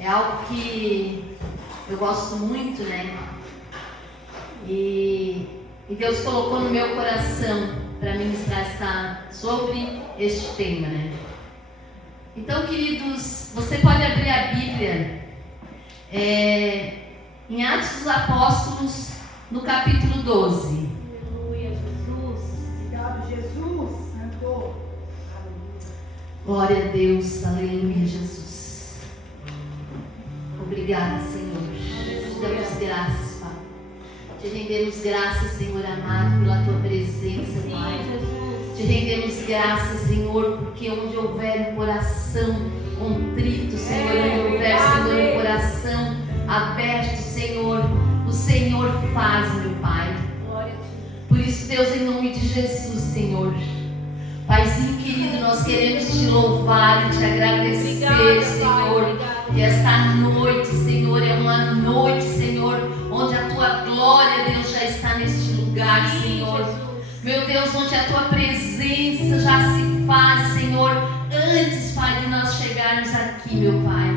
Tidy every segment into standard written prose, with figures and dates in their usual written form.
É algo que eu gosto muito, né? E Deus colocou no meu coração para ministrar sobre este tema, né? Então, queridos, você pode abrir a Bíblia em Atos dos Apóstolos, no capítulo 12. Aleluia, Jesus. Obrigado, Jesus. Santo. Glória a Deus, aleluia, Jesus. Obrigada, Senhor. Te damos graças, Pai. Te rendemos graças, Senhor amado, pela Tua presença, Pai. Te rendemos graças, Senhor, porque onde houver um coração contrito, Senhor, onde houver, Senhor, um coração aberto, Senhor, o Senhor faz, meu Pai. Por isso, Deus, em nome de Jesus, Senhor, Paizinho querido, nós queremos te louvar e te agradecer, obrigada, Senhor, que esta noite, Senhor, é uma noite, Senhor, onde a Tua glória, Deus, já está neste lugar, Senhor. Meu Deus, onde a Tua presença já se faz, Senhor, antes, Pai, de nós chegarmos aqui, meu Pai.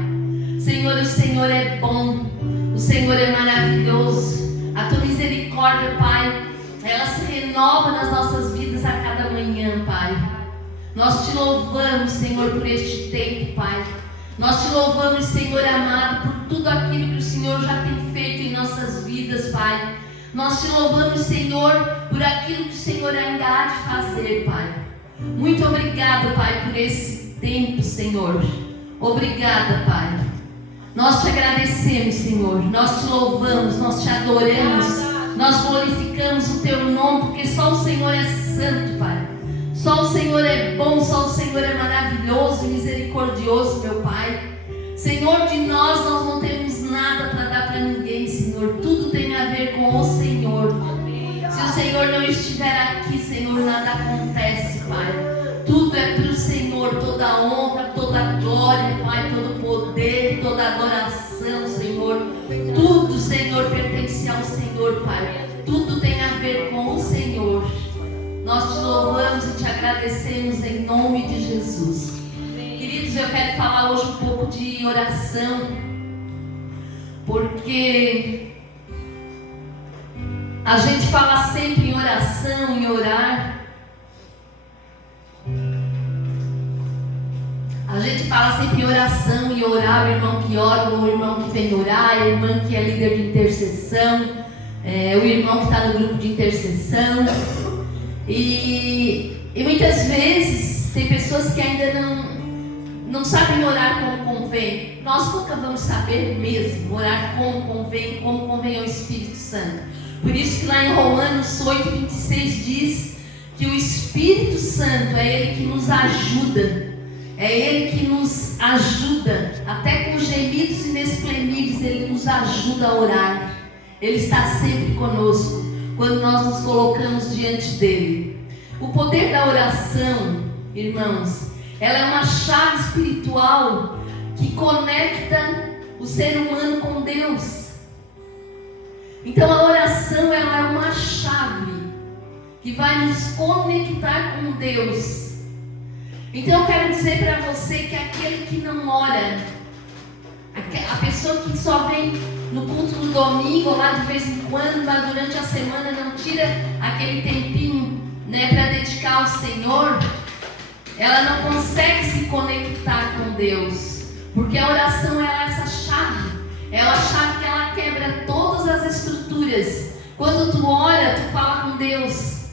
Senhor, o Senhor é bom, o Senhor é maravilhoso. A Tua misericórdia, Pai, ela se renova nas nossas vidas a cada manhã, Pai. Nós te louvamos, Senhor, por este tempo, Pai. Nós te louvamos, Senhor amado, por tudo aquilo que o Senhor já tem feito em nossas vidas, Pai. Nós te louvamos, Senhor, por aquilo que o Senhor ainda há de fazer, Pai. Muito obrigado, Pai, por esse tempo, Senhor. Obrigada, Pai. Nós te agradecemos, Senhor. Nós te louvamos, nós te adoramos. Nós glorificamos o Teu nome, porque só o Senhor é santo, Pai. Só o Senhor é bom, só o Senhor é maravilhoso e misericordioso, meu Pai. Senhor, de nós não temos nada para dar para ninguém, Senhor. Tudo tem a ver com o Senhor. Se o Senhor não estiver aqui, Senhor, nada acontece, Pai. Tudo é para o Senhor, toda a honra, toda a glória, Pai, todo o poder, toda a adoração, Senhor. Tudo, Senhor, pertence ao Senhor, Pai. Tudo tem a ver com o Senhor. Nós te louvamos e te agradecemos em nome de Jesus. Queridos, eu quero falar hoje um pouco de oração, porque a gente fala sempre em oração, em orar. A gente fala sempre em oração e orar, o irmão que ora, o irmão que vem orar, a irmã que é líder de intercessão, o irmão que está no grupo de intercessão. E muitas vezes tem pessoas que ainda não sabem orar como convém. Nós nunca vamos saber mesmo orar como convém ao Espírito Santo. Por isso que lá em Romanos 8:26 diz que o Espírito Santo é Ele que nos ajuda. É Ele que nos ajuda, até com gemidos inexprimíveis, Ele nos ajuda a orar. Ele está sempre conosco, quando nós nos colocamos diante dEle. O poder da oração, irmãos, ela é uma chave espiritual que conecta o ser humano com Deus. Então a oração, ela é uma chave que vai nos conectar com Deus. Então eu quero dizer para você que aquele que não ora, a pessoa que só vem no culto no domingo, lá de vez em quando, mas durante a semana não tira aquele tempinho, né, para dedicar ao Senhor, ela não consegue se conectar com Deus, porque a oração é essa chave, é a chave que ela quebra todas as estruturas. Quando tu ora, tu fala com Deus.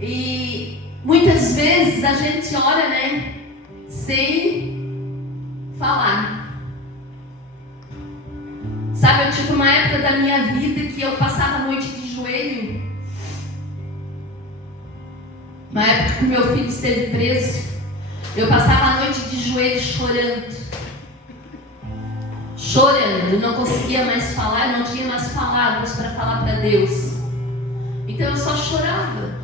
E muitas vezes a gente ora, né, sem falar. Sabe, eu tive uma época da minha vida que eu passava a noite de joelho. Na época que meu filho esteve preso, eu passava a noite de joelho chorando. Chorando, eu não conseguia mais falar, não tinha mais palavras para falar para Deus. Então eu só chorava.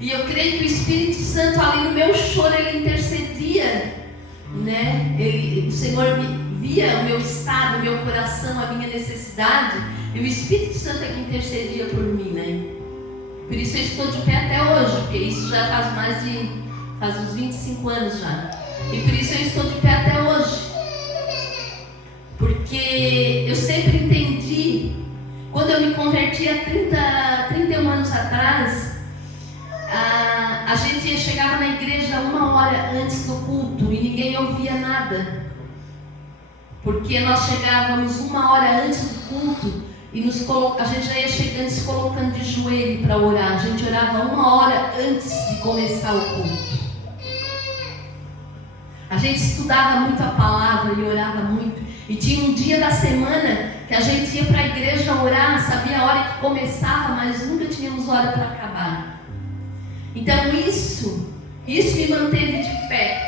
E eu creio que o Espírito Santo ali no meu choro, Ele intercedia, né? O Senhor via o meu estado, o meu coração, a minha necessidade. E o Espírito Santo é que intercedia por mim, né? Por isso eu estou de pé até hoje, porque isso já faz uns 25 anos já. E por isso eu estou de pé até hoje. gente há 31 anos atrás, a gente chegava na igreja 1 hora antes do culto e ninguém ouvia nada. Porque nós chegávamos 1 hora antes do culto e a gente já ia chegando se colocando de joelho para orar. A gente orava 1 hora antes de começar o culto. A gente estudava muito a palavra e orava muito. E tinha um dia da semana que a gente ia para a igreja orar, sabia a hora que começava, mas nunca tínhamos hora para acabar. Então isso me manteve de pé.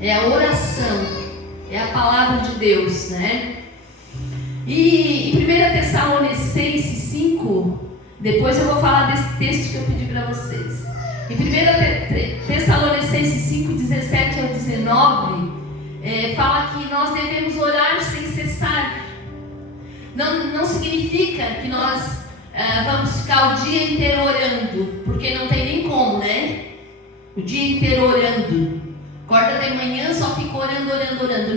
É a oração, é a palavra de Deus, né? E em 1 Tessalonicenses 5, depois eu vou falar desse texto que eu pedi para vocês. Em 1 Tessalonicenses 5, 17 ao 19, fala que nós devemos orar sem cessar. Não significa que nós vamos ficar o dia inteiro orando, porque não tem nem como, né? O dia inteiro orando. Acorda de manhã, só fica orando.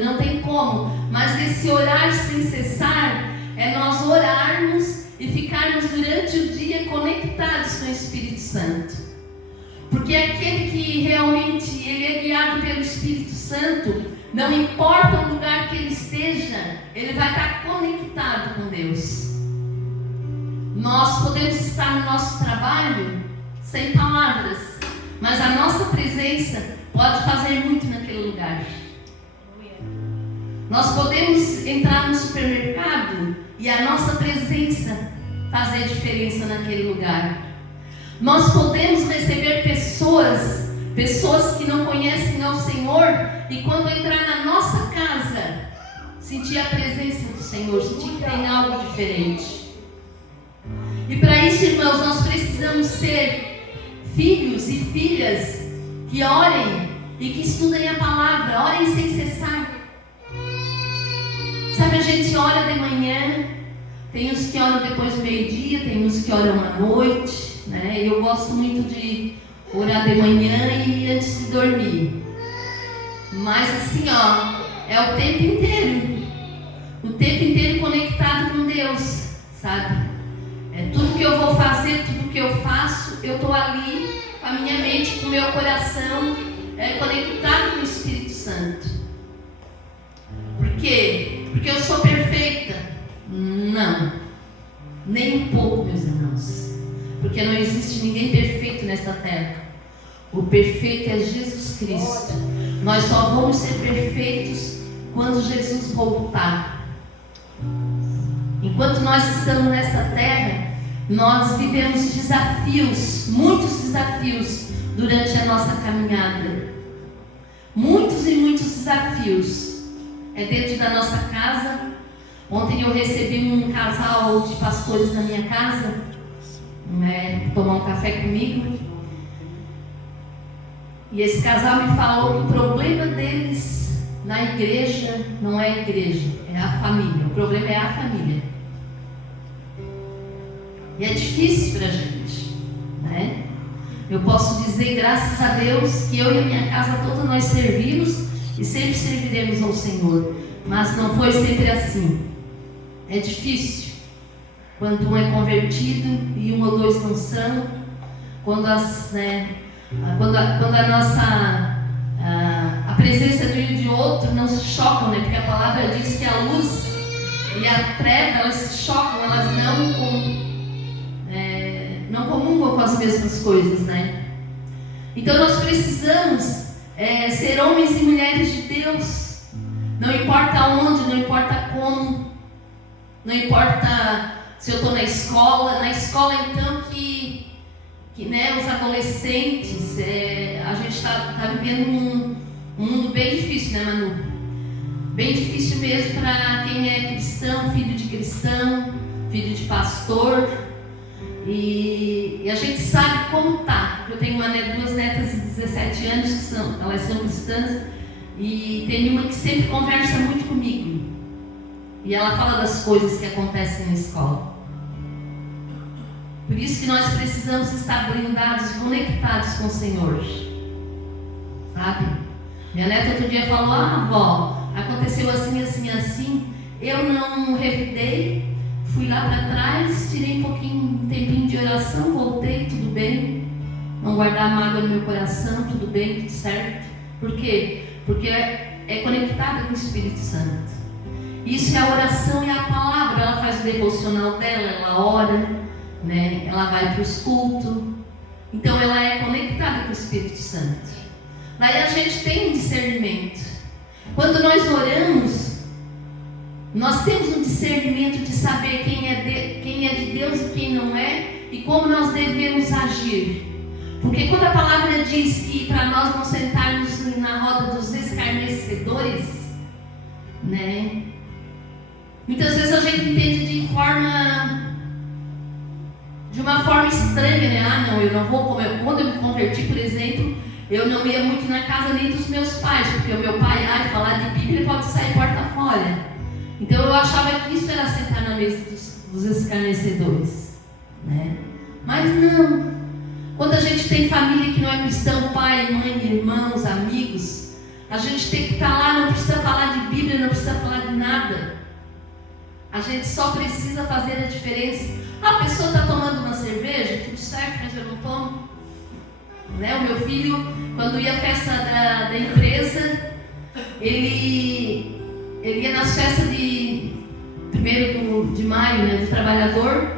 Não tem como. Mas esse orar sem cessar é nós orarmos e ficarmos durante o dia conectados com o Espírito Santo. Porque aquele que realmente ele é guiado pelo Espírito Santo, não importa o lugar que ele esteja, ele vai estar conectado com Deus. Nós podemos estar no nosso trabalho sem palavras, mas a nossa presença pode fazer muito naquele lugar. Nós podemos entrar no supermercado e a nossa presença fazer diferença naquele lugar. Nós podemos receber pessoas que não conhecem ao Senhor, e quando entrar na nossa casa, sentir a presença do Senhor, sentir que tem algo diferente. E para isso, irmãos, nós precisamos ser filhos e filhas que orem e que estudem a palavra, orem sem cessar. Sabe, a gente ora de manhã, tem uns que oram depois do meio-dia, tem uns que oram à noite, né? Eu gosto muito de orar de manhã e antes de dormir. Mas assim, é o tempo inteiro conectado com Deus, sabe? Tudo que eu vou fazer, tudo que eu faço, eu estou ali com a minha mente, com o meu coração conectado com o Espírito Santo. Por quê? Porque eu sou perfeita? Não, nem um pouco, meus irmãos. Porque não existe ninguém perfeito nesta terra. O perfeito é Jesus Cristo. Nós só vamos ser perfeitos quando Jesus voltar. Enquanto nós estamos nessa terra, nós vivemos desafios, muitos desafios durante a nossa caminhada. Muitos e muitos desafios. É dentro da nossa casa. Ontem eu recebi um casal de pastores na minha casa, tomar um café comigo. E esse casal me falou que o problema deles na igreja não é a igreja, é a família. O problema é a família. E é difícil para a gente, né? Eu posso dizer, graças a Deus, que eu e a minha casa toda nós servimos e sempre serviremos ao Senhor. Mas não foi sempre assim. É difícil. Quando um é convertido e um ou dois não são. Quando a nossa a presença de um e de outro não se chocam, né? Porque a palavra diz que a luz e a treva, elas se chocam, elas não comungam com as mesmas coisas, né? Então nós precisamos ser homens e mulheres de Deus. Não importa onde, não importa como, não importa se eu estou na escola então que os adolescentes, a gente está vivendo um mundo bem difícil, né, Manu? Bem difícil mesmo para quem é cristão, filho de pastor. E a gente sabe como tá. Eu tenho duas netas de 17 anos elas são cristãs, e tem uma que sempre conversa muito comigo. E ela fala das coisas que acontecem na escola. Por isso que nós precisamos estar blindados e conectados com o Senhor. Sabe? Minha neta outro dia falou: avó, aconteceu assim, assim, assim. Eu não revidei, fui lá para trás, tirei um tempinho de oração, voltei, tudo bem. Não guardar mágoa no meu coração, tudo bem, tudo certo. Por quê? Porque é conectada com o Espírito Santo. Isso é a oração e a palavra. Ela faz o devocional dela, ela ora, né? Ela vai para os cultos. Então ela é conectada com o Espírito Santo. Daí a gente tem um discernimento. Quando nós oramos, nós temos um discernimento de saber quem é de Deus e quem não é, e como nós devemos agir. Porque quando a palavra diz que para nós não sentarmos na roda dos escarnecedores, né? Muitas vezes a gente entende de uma forma estranha, né? Ah, não, eu não vou comer. Quando eu me converti, por exemplo, eu não ia muito na casa nem dos meus pais, porque o meu pai, falar de Bíblia pode sair porta fora. Então eu achava que isso era sentar na mesa dos escarnecedores, né? Mas não. Quando a gente tem família que não é cristão, pai, mãe, irmãos, amigos, a gente tem que estar lá, não precisa falar de Bíblia, não precisa falar de nada. A gente só precisa fazer a diferença. A pessoa está tomando uma cerveja, tudo certo, mas eu não tomo. Né? O meu filho, quando ia à festa da empresa, ele ia nas festas de 1º de maio, né, do trabalhador,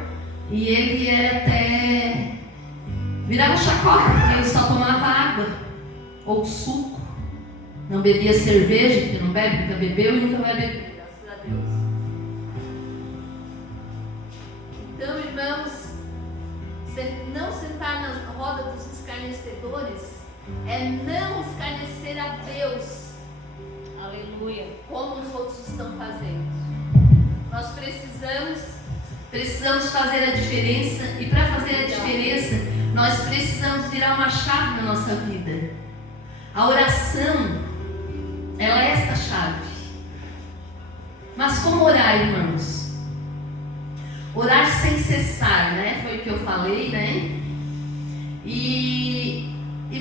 e ele ia até... virava chacota, porque ele só tomava água ou suco. Não bebia cerveja, porque não bebe, nunca bebeu e nunca vai beber, graças a Deus. Então, irmãos, não sentar na roda dos escarnecedores é não escarnecer a Deus. Aleluia. Como os outros estão fazendo. Nós precisamos fazer a diferença, e para fazer a diferença, nós precisamos virar uma chave na nossa vida. A oração, ela é essa chave. Mas como orar, irmãos? Orar sem cessar, né? Foi o que eu falei, né? E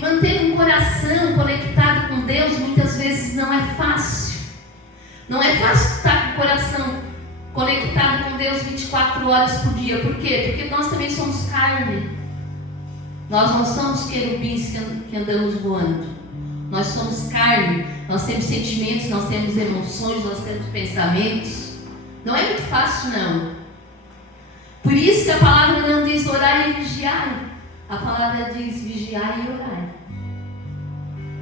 manter um coração conectado com Deus muitas vezes não é fácil. Não é fácil estar com o coração conectado com Deus 24 horas por dia. Por quê? Porque nós também somos carne. Nós não somos querubins que andamos voando. Nós somos carne. Nós temos sentimentos, nós temos emoções, nós temos pensamentos. Não é muito fácil, não. Por isso que a palavra não diz orar e vigiar. A palavra diz vigiar e orar.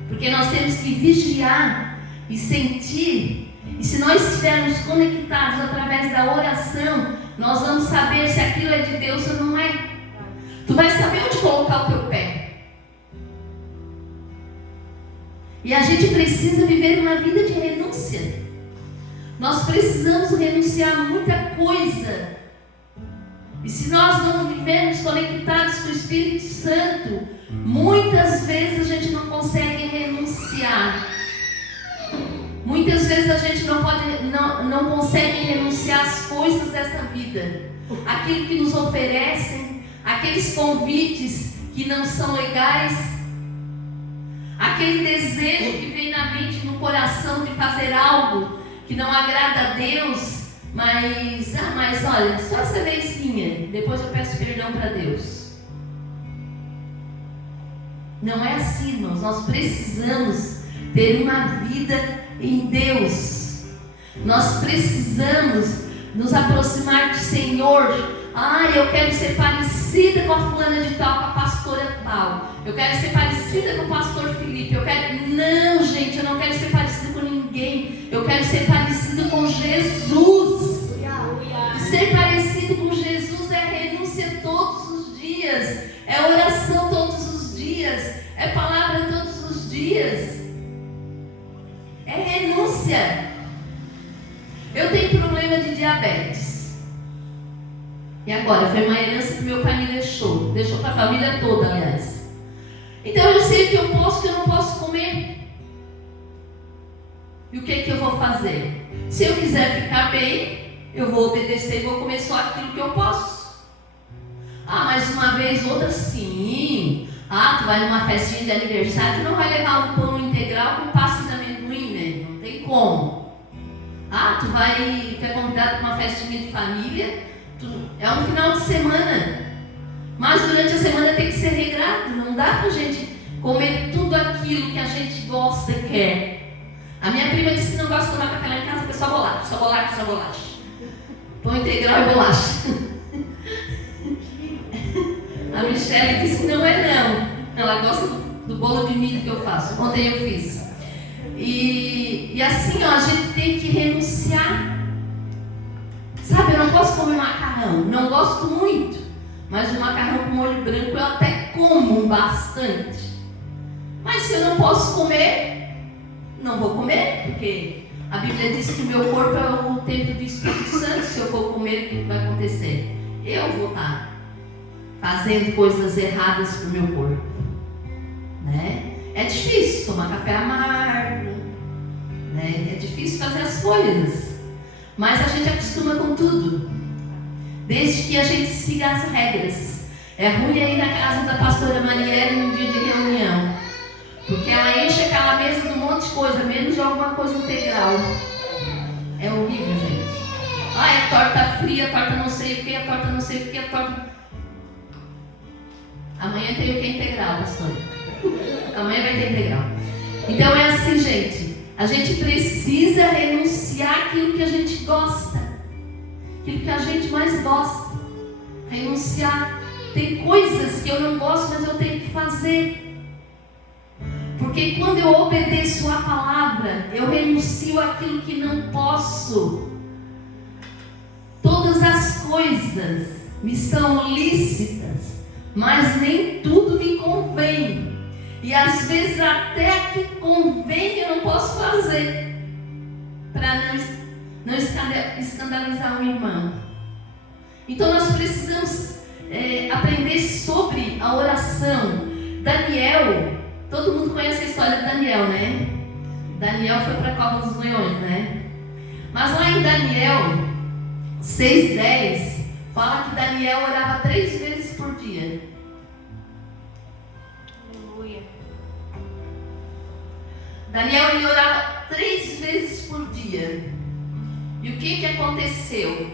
Porque nós temos que vigiar e sentir. E se nós estivermos conectados através da oração, nós vamos saber se aquilo é de Deus ou não é. Tu vai saber onde colocar o teu pé. E a gente precisa viver uma vida de renúncia. Nós precisamos renunciar a muita coisa. E se nós não vivermos conectados com o Espírito Santo, muitas vezes a gente não consegue renunciar. Muitas vezes a gente não consegue renunciar às coisas dessa vida. Aquilo que nos oferecem, aqueles convites que não são legais, aquele desejo que vem na mente, no coração de fazer algo que não agrada a Deus. Mas olha, só essa vezinha, depois eu peço perdão para Deus. Não é assim, irmãos. Nós precisamos ter uma vida em Deus. Nós precisamos nos aproximar do Senhor. Eu quero ser parecida com a fulana de tal, com a pastora tal. Eu quero ser parecida com o pastor Felipe. Não, gente, eu não quero ser parecida com ninguém. Eu quero ser parecida com Jesus. Ser parecido com Jesus é renúncia todos os dias. É oração todos os dias. É palavra todos os dias. É renúncia. Eu tenho problema de diabetes. E agora? Foi uma herança que meu pai me deixou. Deixou para a família toda, aliás. Então eu sei o que eu posso e o que eu não posso comer. E o que é que eu vou fazer? Se eu quiser ficar bem, eu vou obedecer e vou comer só aquilo que eu posso. Mas uma vez, outra sim. Tu vai numa festinha de aniversário, tu não vai levar um pão integral com pasta de amendoim, né? Não tem como. Tu é convidado para uma festinha de família, É um final de semana. Mas durante a semana tem que ser regrado. Não dá pra gente comer tudo aquilo que a gente gosta e quer. A minha prima disse que não gosta de tomar café lá em casa, porque só bolacha. Pão integral e bolacha. A Michelle disse que não é não. Ela gosta do bolo de milho que eu faço. Ontem eu fiz. E assim, ó, a gente tem que renunciar. Sabe, eu não posso comer macarrão. Não gosto muito. Mas o macarrão com molho branco eu até como bastante. Mas se eu não posso comer, não vou comer, porque a Bíblia diz que o meu corpo é o templo do Espírito Santo. Se eu for comer, o que vai acontecer? Eu vou estar fazendo coisas erradas para o meu corpo, né? É difícil tomar café amargo, né? É difícil fazer as coisas, mas a gente acostuma com tudo, desde que a gente siga as regras. É ruim ir na casa da pastora Marielle num dia de reunião, porque ela enche aquela mesa de um monte de coisa, menos de alguma coisa integral. É horrível, gente. É torta fria, torta não sei o que, torta não sei o que, torta... Amanhã tem o que é integral, pastora. Amanhã vai ter integral. Então é assim, gente. A gente precisa renunciar àquilo que a gente gosta, aquilo que a gente mais gosta. Renunciar. Tem coisas que eu não gosto, mas eu tenho que fazer. Porque quando eu obedeço a palavra, eu renuncio àquilo que não posso. Todas as coisas me são lícitas, mas nem tudo me convém. E às vezes até que convém eu não posso fazer, para não escandalizar um irmão. Então nós precisamos aprender sobre a oração. Daniel, todo mundo conhece a história de Daniel, né? Daniel foi para a cova dos leões, né? Mas lá em Daniel 6:10 fala que Daniel orava 3 vezes por dia. Aleluia. Daniel ele orava 3 vezes por dia. E o que aconteceu?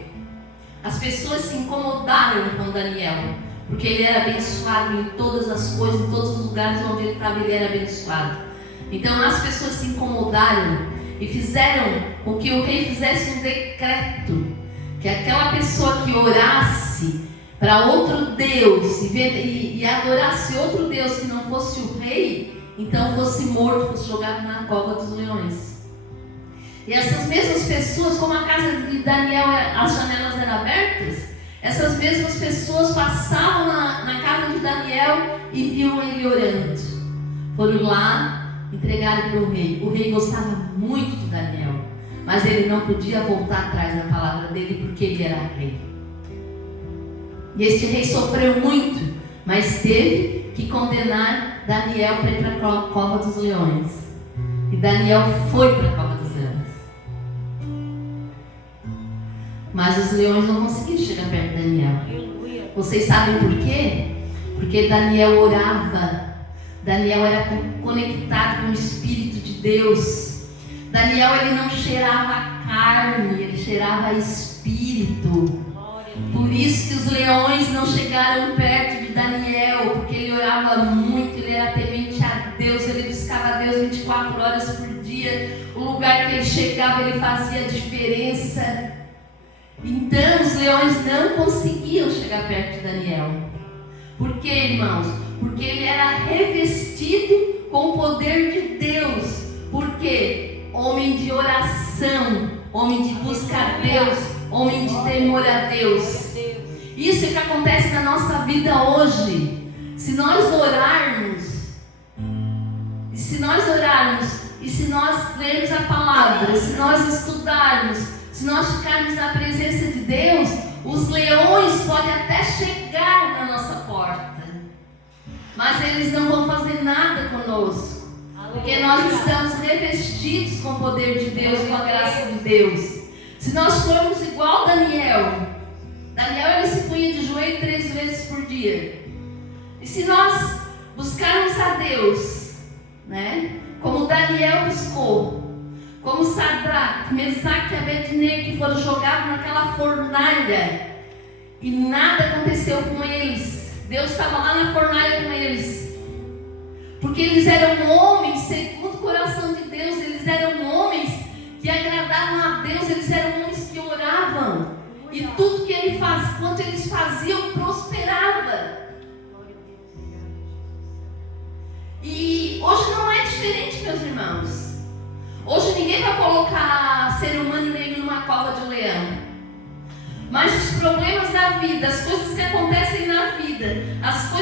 As pessoas se incomodaram com Daniel, porque ele era abençoado em todas as coisas, em todos os lugares onde ele estava, ele era abençoado. Então as pessoas se incomodaram e fizeram com que o rei fizesse um decreto, que aquela pessoa que orasse para outro Deus e adorasse outro Deus que não fosse o rei, então fosse morto, fosse jogado na cova dos leões. E essas mesmas pessoas, como a casa de Daniel, as janelas eram abertas, essas mesmas pessoas passavam na casa de Daniel e viam ele orando. Foram lá, entregaram para o rei. O rei gostava muito de Daniel, mas ele não podia voltar atrás na palavra dele porque ele era rei. E este rei sofreu muito, mas teve que condenar Daniel para ir para a cova dos leões. E Daniel foi para a cova dos leões. Mas os leões não conseguiram chegar perto de Daniel. Vocês sabem por quê? Porque Daniel orava. Daniel era conectado com o Espírito de Deus. Daniel ele não cheirava carne, ele cheirava Espírito. Por isso que os leões não chegaram perto de Daniel, porque ele orava muito, ele era temente a Deus, ele buscava a Deus 24 horas por dia. O lugar que ele chegava, ele fazia diferença. Então os leões não conseguiam chegar perto de Daniel. Por quê, irmãos? Porque ele era revestido com o poder de Deus. Por quê? Homem de oração, homem de buscar a Deus, homem de temor a Deus. Isso é que acontece na nossa vida hoje. Se nós orarmos, e se nós lermos a palavra, se nós estudarmos, se nós ficarmos na presença de Deus, os leões podem até chegar na nossa porta, mas eles não vão fazer nada conosco, porque nós estamos revestidos com o poder de Deus, com a graça de Deus. Se nós formos igual Daniel ele se punha de joelho 3 vezes por dia. E se nós buscarmos a Deus, né, como Daniel buscou, como Sadraque, Mesaque e Abednego, que foram jogados naquela fornalha, e nada aconteceu com eles. Deus estava lá na fornalha com eles, porque eles eram homens segundo o coração de Deus, eles eram homens que agradavam a Deus, eles eram homens que oravam, e tudo que ele faz, quanto eles faziam, prosperava. E hoje não é diferente, meus irmãos. Hoje ninguém vai colocar ser humano nenhum numa cova de leão. Mas os problemas da vida, as coisas que acontecem na vida, as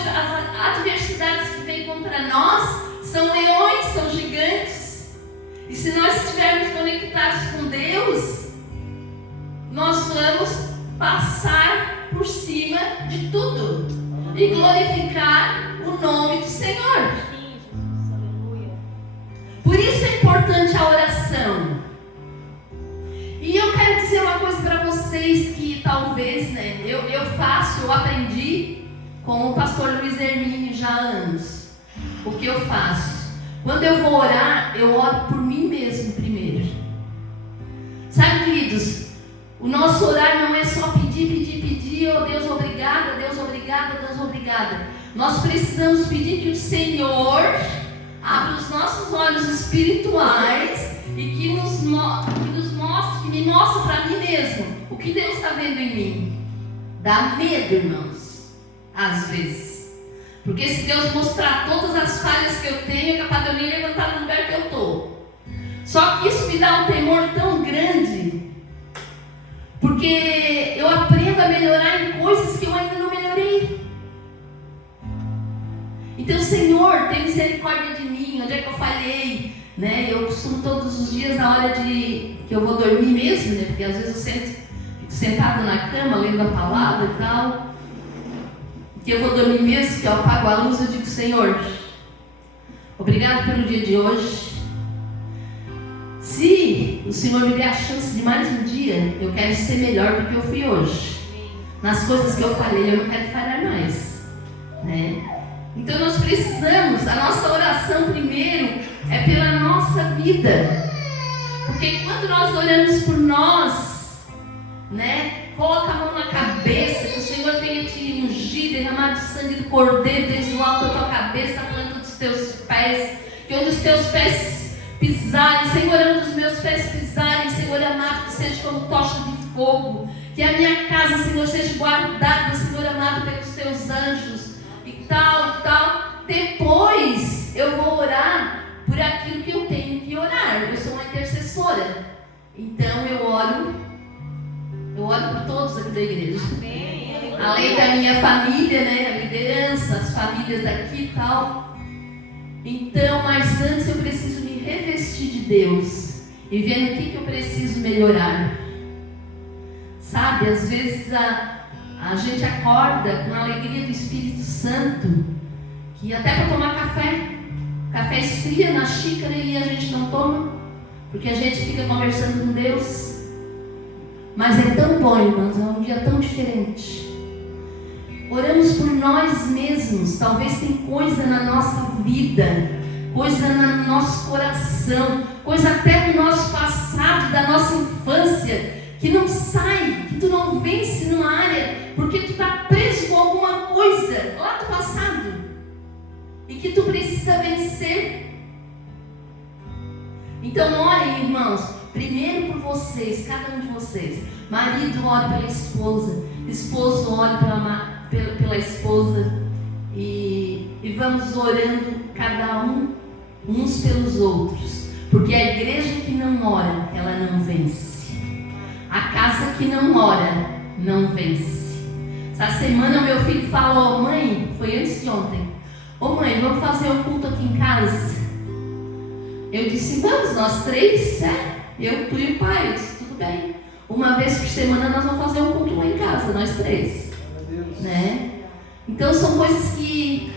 adversidades que vêm contra nós, são leões, são gigantes. E se nós estivermos conectados com Deus, nós vamos passar por cima de tudo e glorificar o nome do Senhor. Por isso é importante a oração. E eu quero dizer uma coisa para vocês que talvez, eu aprendi com o pastor Luiz Hermínio já há anos. O que eu faço? Quando eu vou orar, eu oro por mim mesmo primeiro. Sabe, queridos, o nosso orar não é só pedir, oh Deus, obrigada, Deus, obrigada, Deus, obrigada. Nós precisamos pedir que o Senhor abra os nossos olhos espirituais e que me mostre para mim mesmo o que Deus está vendo em mim. Dá medo, irmãos, às vezes. Porque se Deus mostrar todas as falhas que eu tenho, é capaz de eu nem levantar do lugar que eu estou. Só que isso me dá um temor tão grande, porque eu aprendo a melhorar em coisas que eu ainda não melhorei. Então, Senhor, tem misericórdia de mim, onde é que eu falhei, né? Eu costumo todos os dias, na hora que eu vou dormir mesmo, né? Porque às vezes eu fico sentado na cama, lendo a palavra e tal, que eu vou dormir mesmo, que eu apago a luz, eu digo, Senhor, obrigado pelo dia de hoje. Se o Senhor me der a chance de mais um dia, eu quero ser melhor do que eu fui hoje. Nas coisas que eu falei, eu não quero falhar mais, né? Então nós precisamos, a nossa oração primeiro é pela nossa vida. Porque quando nós oramos por nós, né, coloca a mão na cabeça, que o Senhor venha te ungir, derramar de sangue do cordeiro desde o alto da tua cabeça, a planta dos teus pés, que onde os teus pés pisarem, Senhor, onde os meus pés pisarem, Senhor amado, que seja como tocha de fogo, que a minha casa, Senhor, seja guardada, Senhor amado, pelos teus anjos, e tal. Depois eu vou orar por aquilo que eu tenho que orar. Eu sou uma intercessora, então eu oro por todos aqui da igreja. Além da minha família, né, a liderança, as famílias aqui e tal. Então, mas antes eu preciso me revestir de Deus e ver o que eu preciso melhorar. Sabe, às vezes a gente acorda com a alegria do Espírito Santo, que até para tomar café esfria na xícara e a gente não toma, porque a gente fica conversando com Deus. Mas é tão bom, irmãos, é um dia tão diferente. Oramos por nós mesmos. Talvez tem coisa na nossa vida, coisa no nosso coração, coisa até do nosso passado, da nossa infância, que não sai, que tu não vence numa área, porque tu está preso com alguma coisa lá do passado, e que tu precisa vencer. Então orem, irmãos, primeiro por vocês, cada um de vocês. Marido, ore pela esposa, esposo, ore pela esposa, e vamos orando cada um, uns pelos outros, porque a igreja que não ora, ela não vence. A casa que não ora, não vence. Essa semana meu filho falou, mãe, foi antes de ontem, mãe, vamos fazer um culto aqui em casa? Eu disse, vamos, nós três, eu, tu e o pai. Eu disse, tudo bem. Uma vez por semana nós vamos fazer um culto lá em casa, nós três, né? Então são coisas que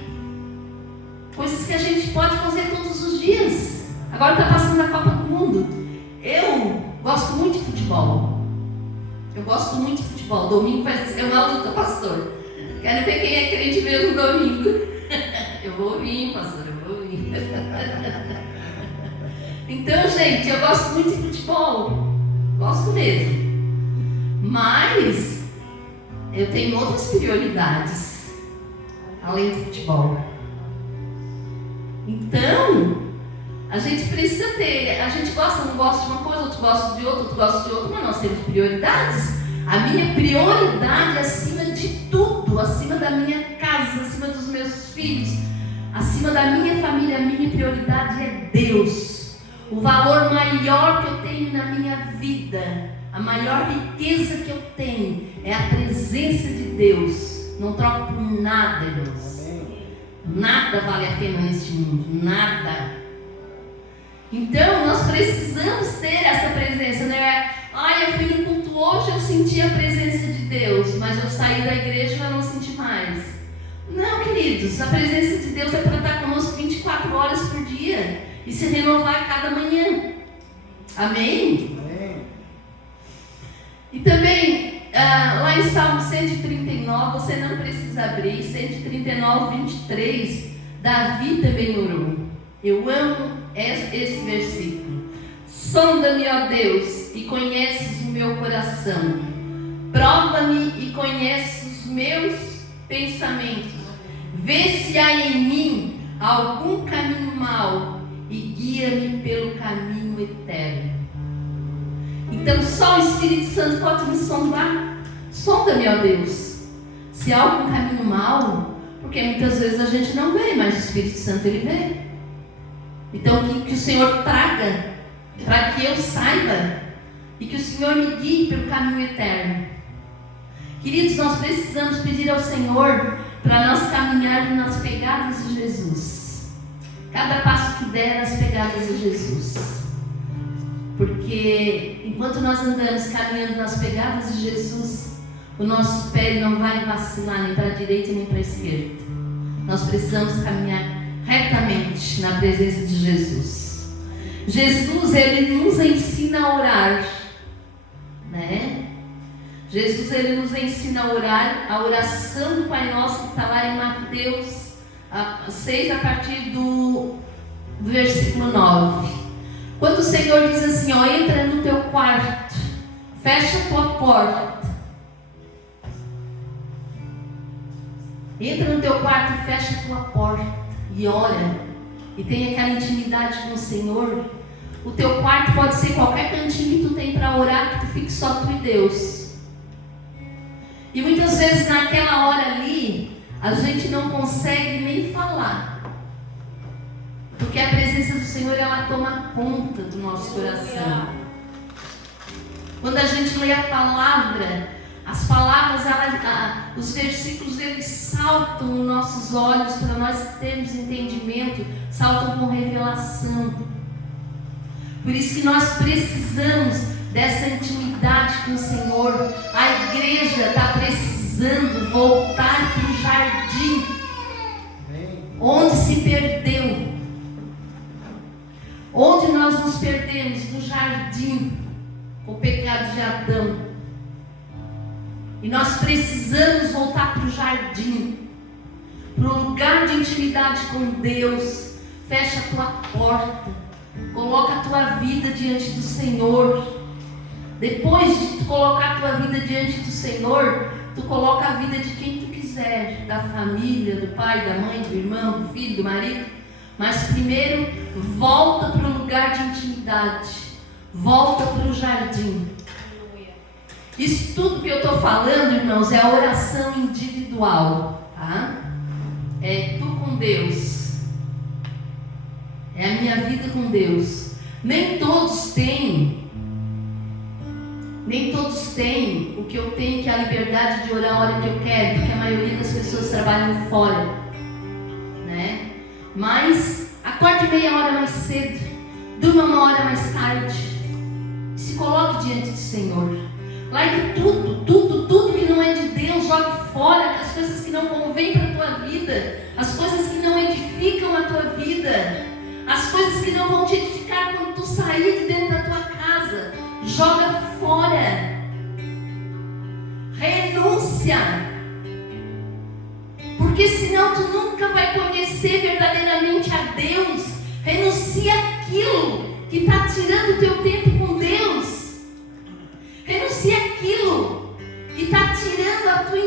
a gente pode fazer todos os dias. Agora está passando a Copa do Mundo. Eu gosto muito de futebol. Domingo vai ser uma luta, pastor. Quero ver quem é crente mesmo no domingo. Eu vou vir, pastor, eu vou vir. Então, gente, eu gosto muito de futebol. Gosto mesmo. Mas eu tenho outras prioridades, além do futebol. Então, a gente precisa ter, a gente não gosta de uma coisa, outro gosta de outra, outro gosta de outra, mas nós temos prioridades. A minha prioridade acima de tudo, acima da minha casa, acima dos meus filhos, acima da minha família, a minha prioridade é Deus. O valor maior que eu tenho na minha vida, a maior riqueza que eu tenho é a presença de Deus. Não troco por nada, irmãos. Nada vale a pena neste mundo, nada. Então nós precisamos ter essa presença, né? Eu fui no culto hoje, eu senti a presença de Deus, mas eu saí da igreja e eu não senti mais. Não, queridos, a presença de Deus é para estar conosco 24 horas por dia e se renovar a cada manhã. Amém? Amém. E também, lá em Salmo 139, você não precisa abrir, 139, 23, Davi também orou. Eu amo esse versículo. Sonda-me, ó Deus, e conheces o meu coração. Prova-me e conheces os meus pensamentos. Vê se há em mim algum caminho mau e guia-me pelo caminho eterno. Então só o Espírito Santo pode me sondar. Sonda-me, ó Deus, se há algum caminho mau, porque muitas vezes a gente não vê, mas o Espírito Santo ele vê. Então que o Senhor traga para que eu saiba e que o Senhor me guie pelo caminho eterno. Queridos, nós precisamos pedir ao Senhor para nós caminharmos nas pegadas de Jesus. Cada passo que der nas pegadas de Jesus. Porque enquanto nós andamos caminhando nas pegadas de Jesus, o nosso pé não vai vacilar nem para a direita nem para a esquerda. Nós precisamos caminhar retamente na presença de Jesus. Jesus, ele nos ensina a orar, né? Jesus, ele nos ensina a orar, a oração do Pai Nosso que está lá em Mateus 6, a partir do versículo 9. Quando o Senhor diz assim, entra no teu quarto, fecha a tua porta. Entra no teu quarto e fecha a tua porta e ora. E tem aquela intimidade com o Senhor. O teu quarto pode ser qualquer cantinho que tu tem para orar, que tu fique só tu e Deus. E muitas vezes naquela hora ali, a gente não consegue nem falar. Porque a presença do Senhor, ela toma conta do nosso coração. Quando a gente lê a palavra, as palavras, os versículos, eles saltam nos nossos olhos para nós termos entendimento, saltam com revelação. Por isso que nós precisamos dessa intimidade com o Senhor. A igreja está precisando voltar para o jardim, onde se perdeu. Onde nós nos perdemos? No jardim, com o pecado de Adão. E nós precisamos voltar para o jardim, para o lugar de intimidade com Deus. Fecha a tua porta, coloca a tua vida diante do Senhor. Depois de tu colocar a tua vida diante do Senhor, tu coloca a vida de quem tu quiser, da família, do pai, da mãe, do irmão, do filho, do marido. Mas primeiro, volta para o lugar de intimidade, volta para o jardim. Isso tudo que eu estou falando, irmãos, é a oração individual, tá? É tu com Deus, é a minha vida com Deus. Nem todos têm o que eu tenho, que é a liberdade de orar a hora que eu quero, porque a maioria das pessoas trabalham fora, né? Mas acorde meia hora mais cedo, durma uma hora mais tarde, se coloque diante do Senhor. Largue tudo que não é de Deus, jogue fora as coisas que não convêm para a tua vida, as coisas que não edificam a tua vida, as coisas que não vão te edificar quando tu sair de dentro da tua casa. Joga fora. Renúncia. Porque senão tu nunca vai conhecer verdadeiramente a Deus. Renuncia aquilo que está tirando o teu tempo com Deus. Renuncia aquilo que está tirando a tua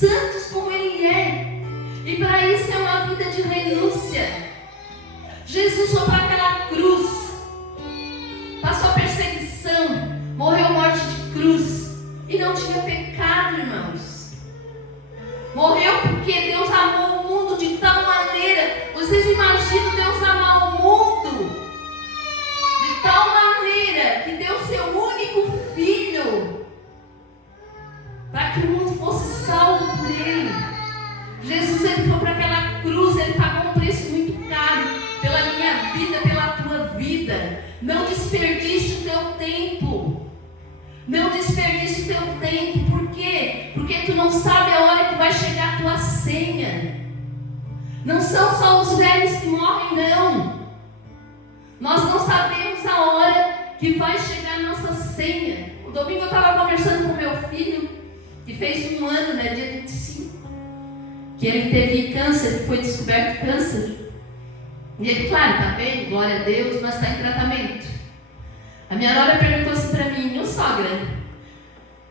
santos como Ele é. E para isso é uma vida de renúncia. Jesus foi para aquela cruz, passou perseguição, morreu morte de cruz e não tinha pecado, irmãos. Morreu porque Deus amou o mundo de tal maneira. Vocês imaginam Deus amar o mundo de tal maneira que deu seu único filho para que o mundo fosse salvo por Ele. Jesus, Ele foi para aquela cruz, Ele pagou um preço muito caro pela minha vida, pela tua vida. Não desperdice o teu tempo. Não desperdice o teu tempo. Por quê? Porque tu não sabe a hora que vai chegar a tua senha. Não são só os velhos que morrem, não. Nós não sabemos a hora que vai chegar a nossa senha. O domingo eu estava conversando com meu filho, que fez 1 ano, né, dia 25, que ele teve câncer, que foi descoberto câncer. E ele, claro, está bem, glória a Deus, mas está em tratamento. A minha nora perguntou assim para mim: meu sogra,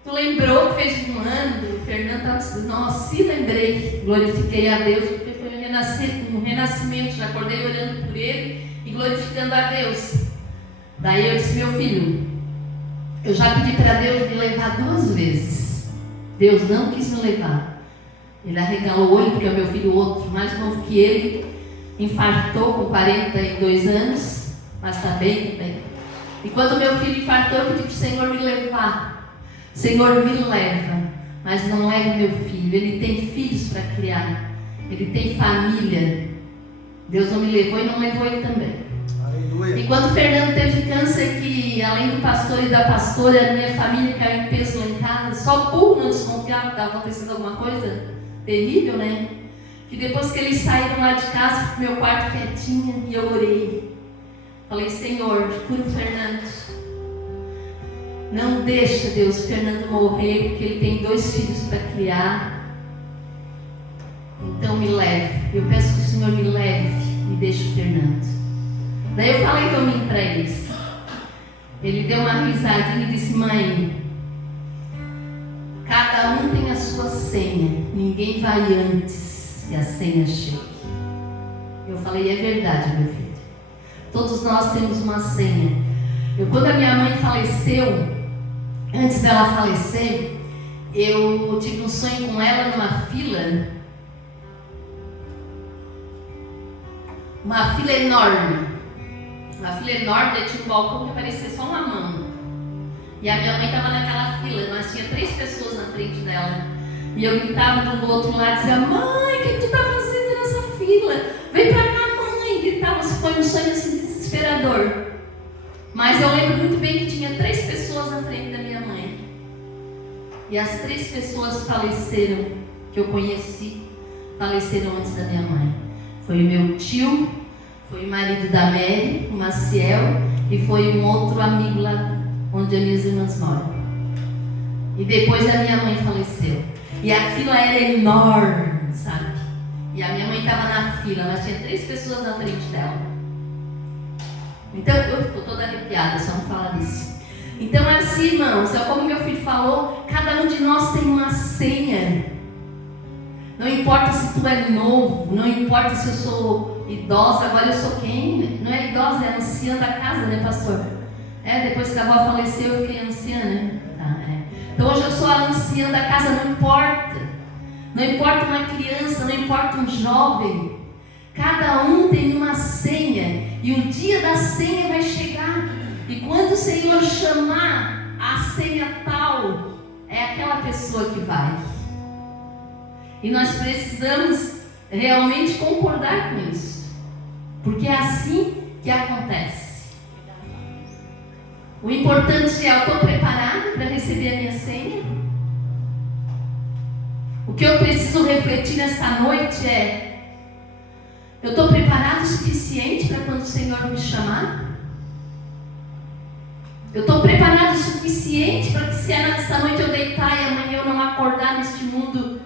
tu lembrou que fez 1 ano? O Fernando estava dizendo: nossa, se lembrei, glorifiquei a Deus, porque foi um renascimento, já acordei orando por ele e glorificando a Deus. Daí eu disse: meu filho, eu já pedi para Deus me levar 2 vezes. Deus não quis me levar. Ele arregalou o olho, porque é o meu filho, outro, mais novo que ele, infartou com 42 anos, mas está bem, bem. E quando meu filho infartou, eu pedi para o Senhor me levar. Senhor, me leva, mas não leva meu filho. Ele tem filhos para criar, ele tem família. Deus não me levou e não levou ele também. Aleluia. E quando o Fernando teve câncer, que além do pastor e da pastora, a minha família caiu em peso lá em casa, só burro não desconfiava que estava acontecendo alguma coisa terrível, né? Que depois que eles saíram lá de casa, fui pro meu quarto quietinha e eu orei. Falei: Senhor, cura o Fernando. Não deixa, Deus, o Fernando morrer, porque ele tem 2 filhos para criar. Então me leve. Eu peço que o Senhor me leve e deixe o Fernando. Daí eu falei domingo para eles. Ele deu uma risadinha e disse: mãe, cada um tem a sua senha. Ninguém vai antes que a senha chegue. Eu falei: é verdade, meu filho. Todos nós temos uma senha. Quando a minha mãe faleceu, antes dela falecer, eu tive um sonho com ela numa fila. Uma fila enorme. Uma fila enorme, tinha um balcão que parecia só uma mão. E a minha mãe estava naquela fila, mas tinha 3 pessoas na frente dela. E eu gritava do outro lado, dizia: mãe, o que tu está fazendo nessa fila? Vem pra cá, mãe. Gritava, foi um sonho assim desesperador. Mas eu lembro muito bem que tinha 3 pessoas na frente da minha mãe. E as 3 pessoas faleceram, que eu conheci, faleceram antes da minha mãe. Foi o meu tio, foi o marido da Mary, o Maciel, e foi um outro amigo lá onde as minhas irmãs moram. E depois a minha mãe faleceu. E a fila era enorme, sabe? E a minha mãe estava na fila, mas tinha 3 pessoas na frente dela. Então, eu estou toda arrepiada, só não falar disso. Então, assim, irmãos, é como meu filho falou, cada um de nós tem uma senha. Não importa se tu é novo, não importa se eu sou idosa, agora eu sou quem? Não é idosa, é anciã da casa, né, pastor? Depois que a avó faleceu, eu fiquei anciã, né? Então hoje eu sou a anciã da casa, não importa. Não importa uma criança, não importa um jovem. Cada um tem uma senha. E o dia da senha vai chegar. E quando o Senhor chamar a senha tal, é aquela pessoa que vai. E nós precisamos realmente concordar com isso. Porque é assim que acontece. O importante é: eu estou preparado para receber a minha senha? O que eu preciso refletir nesta noite é: eu estou preparado o suficiente para quando o Senhor me chamar? Eu estou preparado o suficiente para que, se nessa noite eu deitar e amanhã eu não acordar neste mundo,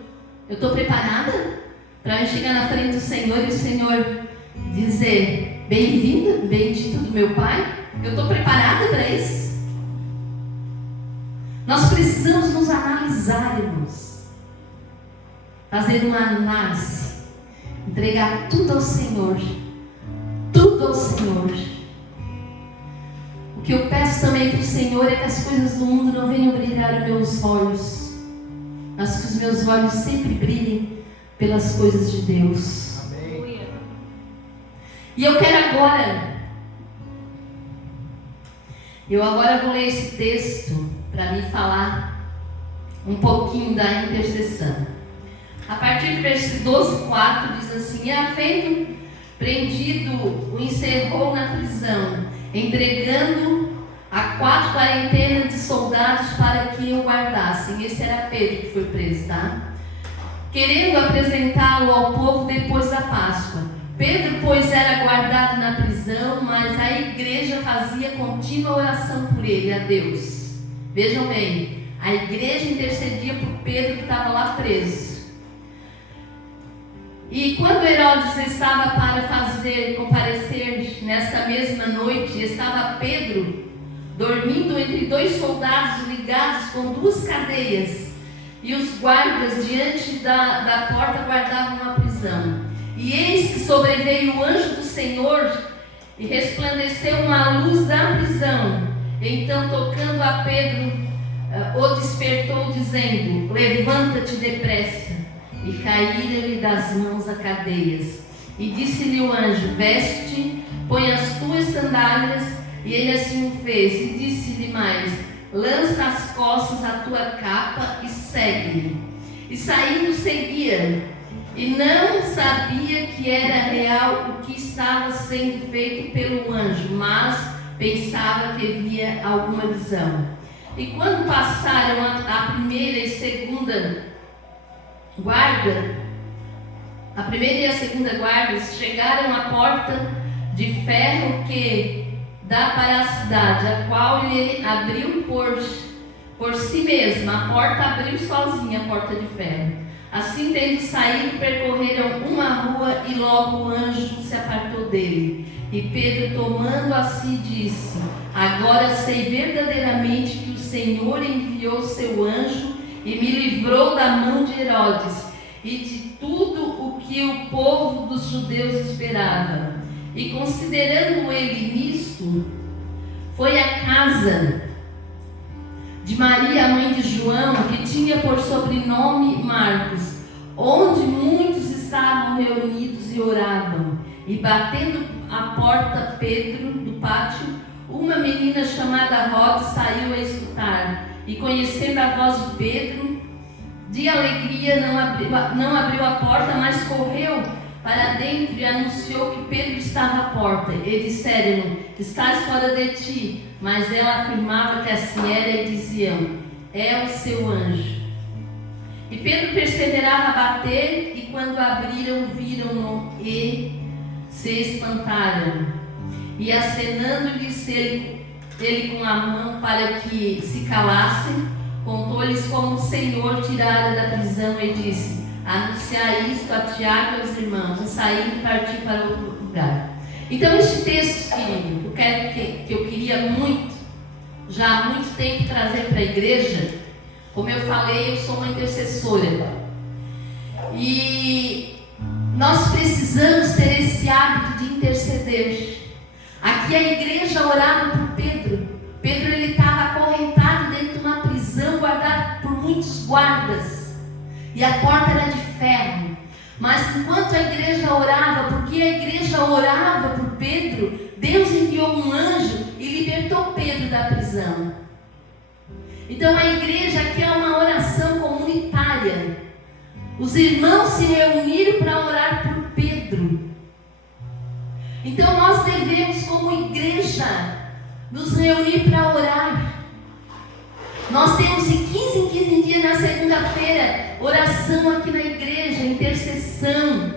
eu estou preparada para chegar na frente do Senhor e o Senhor dizer: bem-vinda, bendito do meu Pai? Eu estou preparada para isso? Nós precisamos nos analisar, irmãos. fazer uma análise, entregar tudo ao Senhor, tudo ao Senhor. O que eu peço também para o Senhor é que as coisas do mundo não venham brilhar os meus olhos, mas que os meus olhos sempre brilhem pelas coisas de Deus. Amém. E eu quero agora vou ler esse texto para me falar um pouquinho da intercessão. A partir do versículo 12:4 diz assim: e havendo prendido, o encerrou na prisão, entregando a 4 quarentenas de soldados para que o guardassem. Esse era Pedro que foi preso, tá? Querendo apresentá-lo ao povo depois da Páscoa. Pedro, pois, era guardado na prisão, mas a igreja fazia contínua oração por ele, a Deus. Vejam bem, a igreja intercedia por Pedro que estava lá preso. E quando Herodes estava para comparecer nesta mesma noite, estava Pedro dormindo entre 2 soldados ligados com 2 cadeias, e os guardas diante da porta guardavam a prisão. E eis que sobreveio o anjo do Senhor e resplandeceu uma luz da prisão. Então, tocando a Pedro, o despertou, dizendo: levanta-te depressa. E caíram-lhe das mãos as cadeias. E disse-lhe o anjo: veste-te, põe as tuas sandálias. E ele assim o fez. E disse-lhe mais: lança às costas a tua capa e segue-me. E saindo seguia, e não sabia que era real o que estava sendo feito pelo anjo, mas pensava que via alguma visão. E quando passaram a primeira e segunda guarda, a primeira e a segunda guardas, chegaram à porta de ferro que dá para a cidade, a qual ele abriu por si mesma. A porta abriu sozinha, a porta de ferro. Assim, tendo saído, percorreram uma rua e logo o anjo se apartou dele. E Pedro, tomando a si, disse: agora sei verdadeiramente que o Senhor enviou seu anjo e me livrou da mão de Herodes e de tudo o que o povo dos judeus esperava. E considerando ele nisto, foi à casa de Maria, mãe de João, que tinha por sobrenome Marcos, onde muitos estavam reunidos e oravam. E batendo a porta Pedro do pátio, uma menina chamada Rode saiu a escutar. E conhecendo a voz de Pedro, de alegria não abriu a porta, mas correu para dentro e anunciou que Pedro estava à porta. E disseram: estás fora de ti. Mas ela afirmava que assim era e diziam: é o seu anjo. E Pedro perseverava a bater, e quando abriram, viram-no e se espantaram. E acenando-lhes ele com a mão para que se calassem, contou-lhes como o Senhor tirara da prisão e disse: anunciai isto a Tiago e aos irmãos. E saindo, partiu para outro lugar. Então, este texto, querido, que eu queria muito, já há muito tempo, trazer para a igreja. Como eu falei, eu sou uma intercessora. E nós precisamos ter esse hábito de interceder. Aqui a igreja orava por Pedro. Pedro, ele estava acorrentado dentro de uma prisão, guardado por muitos guardas. E a porta era de ferro. Mas enquanto a igreja orava, porque a igreja orava por Pedro, Deus enviou um anjo e libertou Pedro da prisão. Então a igreja aqui é uma oração comunitária. Os irmãos se reuniram para orar por Pedro. Então nós devemos, como igreja, nos reunir para orar. Nós temos de 15 em 15 dias, na segunda-feira, oração aqui na igreja, intercessão.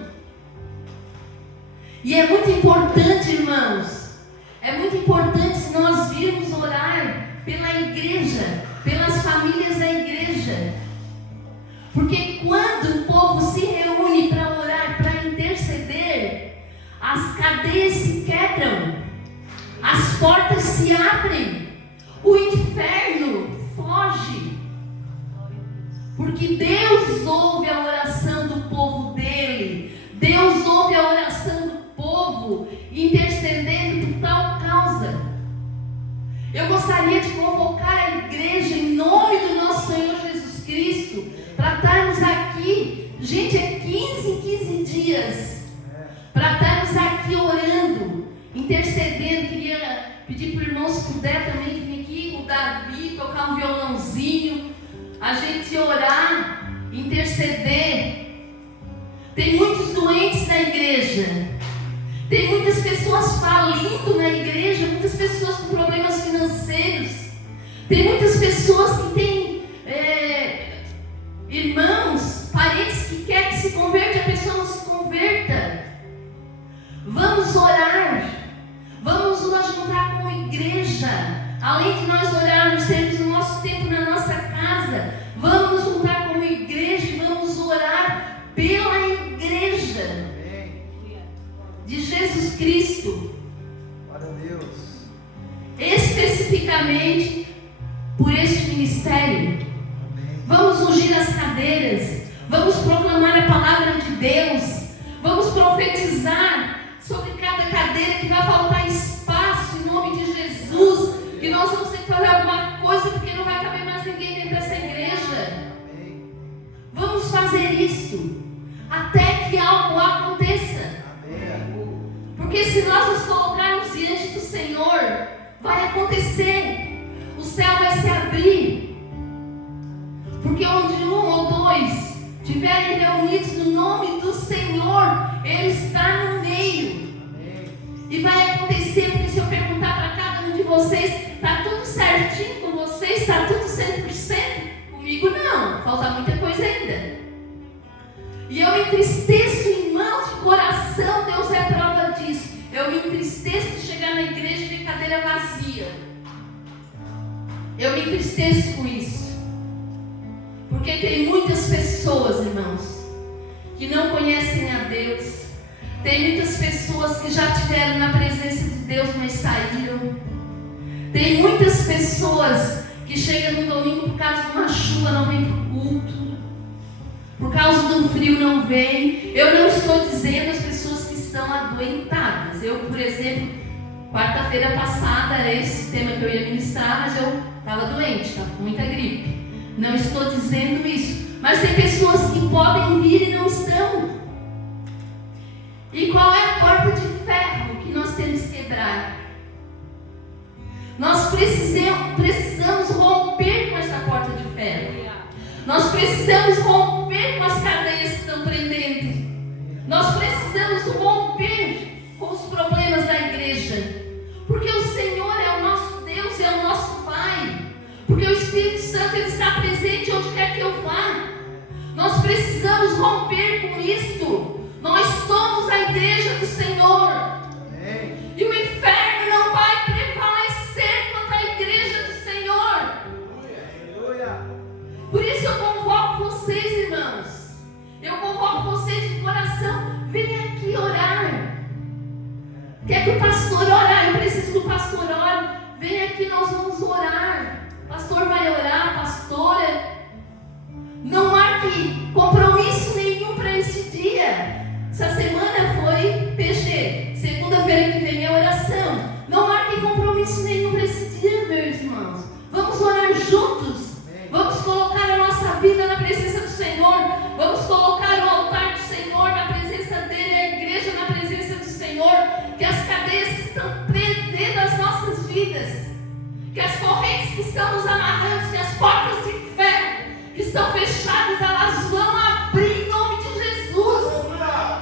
E é muito importante, irmãos, é muito importante se nós virmos orar pela igreja, pelas famílias da igreja. Porque quando o povo se reúne para orar, para interceder, as cadeias se quebram, as portas se abrem, o inferno foge. Porque Deus ouve a oração do Gente, é 15 em 15 dias para estarmos aqui orando, intercedendo. Queria pedir para o irmão, se puder também vir aqui, o Davi, tocar um violãozinho, a gente orar, interceder. Tem muitos doentes na igreja, tem muitas pessoas falindo na igreja, muitas pessoas com problemas financeiros, tem muitas pessoas que têm irmãos, parentes que querem que se converta e a pessoa não se converta. Vamos orar, vamos nos juntar como igreja. Além de nós orarmos, termos o nosso tempo na nossa casa, vamos nos juntar como igreja e vamos orar pela igreja de Jesus Cristo. Glória a Deus. Especificamente por este ministério. Vamos ungir as cadeiras, vamos proclamar a palavra de Deus, vamos profetizar sobre cada cadeira que vai faltar espaço em nome de Jesus, que nós vamos ter que fazer alguma coisa porque não vai caber mais ninguém dentro dessa igreja. Vamos fazer isso até que algo aconteça. Porque se nós nos colocarmos diante do Senhor, vai acontecer, o céu vai se abrir. Porque onde um ou dois estiverem reunidos no nome do Senhor, Ele está no meio. E vai acontecer, porque se eu perguntar para cada um de vocês, está tudo certinho com vocês? Está tudo 100%? Comigo não, falta muita coisa ainda. E eu me entristeço, irmãos, de coração, Deus é a prova disso. Eu me entristeço de chegar na igreja e ver cadeira vazia. Eu me entristeço com isso. Porque tem muitas pessoas, irmãos, que não conhecem a Deus. Tem muitas pessoas que já estiveram na presença de Deus, mas saíram. Tem muitas pessoas que chegam no domingo por causa de uma chuva, não vem para o culto. Por causa do frio não vem. Eu não estou dizendo as pessoas que estão adoentadas. Eu, por exemplo, quarta-feira passada, era esse tema que eu ia ministrar, mas eu estava doente, estava com muita gripe. Não estou dizendo isso, mas tem pessoas que podem vir e não estão. E qual é a porta de ferro que nós temos que quebrar? Nós precisamos romper com essa porta de ferro. Nós precisamos romper com as cadeias que estão prendendo. Nós precisamos romper com os problemas da igreja. Porque o Senhor é o nosso Deus, é o nosso Pai. Porque o Espírito Santo Ele está presente onde quer que eu vá. Nós precisamos romper com isto. Nós somos a igreja do Senhor. Amém. E o inferno não vai prevalecer contra a igreja do Senhor. Aleluia. Por isso eu convoco vocês, irmãos. Eu convoco vocês de coração. Venham aqui orar. Quer que o pastor ore? Eu preciso do pastor ore. Venha aqui, nós vamos orar. O pastor vai orar, pastora. Não marque compromisso nenhum para esse dia. Essa semana foi PG. Segunda-feira que vem é oração. Não marque compromisso nenhum para esse dia, meus irmãos. Vamos orar juntos. Vamos colocar a nossa vida na presença do Senhor. Vamos colocar o altar do Senhor na presença dele, a igreja na presença do Senhor. Que as cadeias que estão prendendo as nossas vidas, que as correntes que estão nos amarrando, que as portas de ferro que estão fechadas, elas vão abrir em nome de Jesus.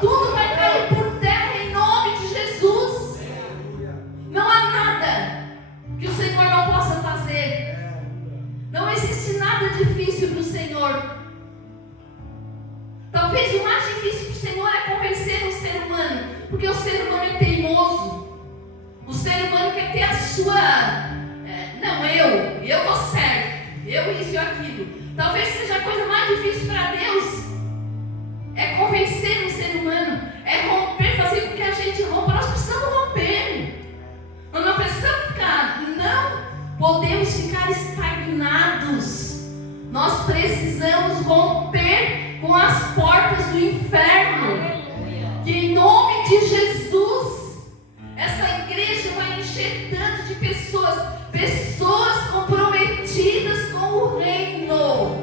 Tudo vai cair por terra em nome de Jesus. Não há nada que o Senhor não possa fazer. Não existe nada difícil para o Senhor. Talvez o mais difícil para o Senhor é convencer o ser humano, porque o ser humano é teimoso. O ser humano quer ter a sua... Não, eu estou certo, eu isso e aquilo. Talvez seja a coisa mais difícil para Deus. É convencer o ser humano, é romper, fazer com que a gente rompa. Nós precisamos romper. Nós não precisamos ficar, não podemos ficar estagnados. Nós precisamos romper com as portas do inferno. Que em nome de Jesus, essa igreja vai encher tanto de pessoas comprometidas com o reino,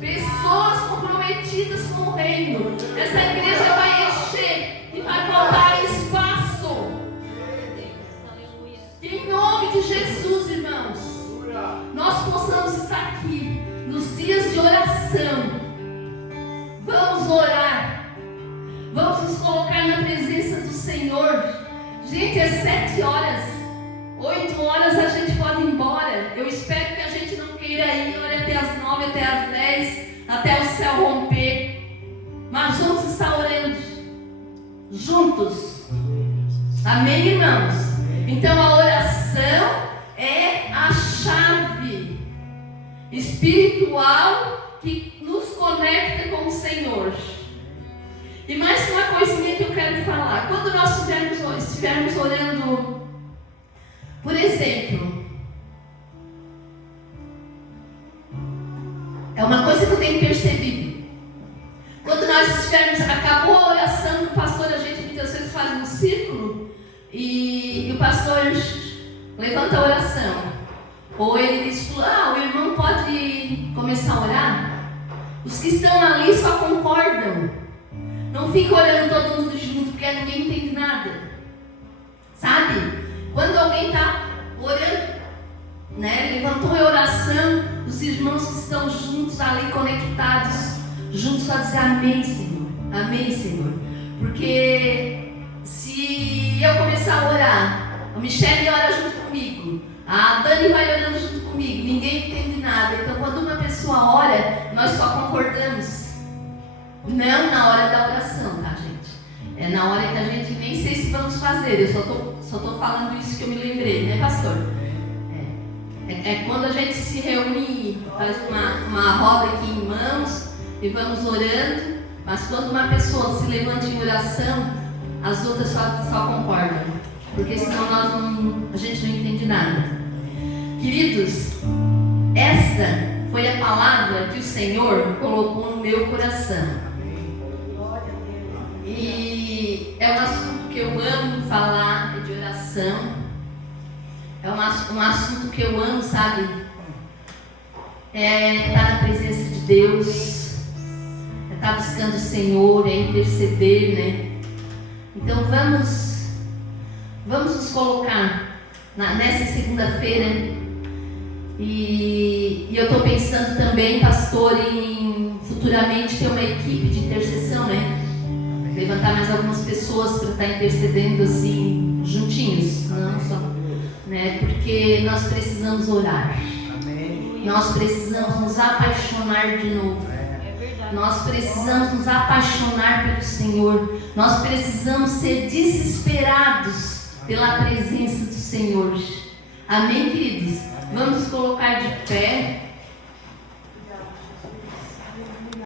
pessoas comprometidas com o correndo. Essa igreja vai encher e vai faltar espaço. Em nome de Jesus, irmãos, nós possamos estar aqui nos dias de oração. Vamos orar. Vamos nos colocar na presença do Senhor. Gente, é 7 horas. 8 horas a gente pode ir embora. Eu espero que a gente não queira ir até as 9, até as 10, até o céu romper. Mas vamos estar orando juntos. Amém, irmãos? Então a oração é a chave espiritual que nos conecta com o Senhor. E mais uma coisinha que eu quero falar. Quando nós estivermos orando, por exemplo, é uma coisa que eu tenho percebido. Quando nós estivermos, acabou a oração, o pastor, a gente muitas vezes faz um círculo e o pastor levanta a oração. Ou ele diz, o irmão pode começar a orar. Os que estão ali só concordam. Não fica orando todo mundo junto, porque ninguém entende nada. Sabe? Quando alguém está orando, levantou a oração, os irmãos que estão juntos ali, conectados, juntos a dizer amém, Senhor. Amém, Senhor. Porque se eu começar a orar, a Michele ora junto comigo, a Dani vai orando junto comigo, ninguém entende nada. Então quando uma pessoa ora, nós só concordamos. Não na hora da oração, tá, gente? É na hora que a gente nem sei se vamos fazer. Eu só tô falando isso que eu me lembrei, né, pastor? É quando a gente se reúne, faz uma roda aqui em mãos e vamos orando. Mas quando uma pessoa se levanta em oração, as outras só concordam. Porque senão a gente não entende nada. Queridos, essa foi a palavra que o Senhor colocou no meu coração. E é um assunto que eu amo falar, de oração. É um assunto que eu amo, sabe? É estar na presença de Deus, é estar buscando o Senhor, é interceder, né? Então vamos nos colocar nessa segunda-feira. E eu estou pensando também, pastor, em futuramente ter uma equipe de intercessão, né? Levantar mais algumas pessoas para estar intercedendo assim, juntinhos, não só, né? Porque nós precisamos orar. Amém. Nós precisamos nos apaixonar de novo. Nós precisamos nos apaixonar pelo Senhor. Nós precisamos ser desesperados pela presença do Senhor. Amém, queridos? Vamos nos colocar de pé.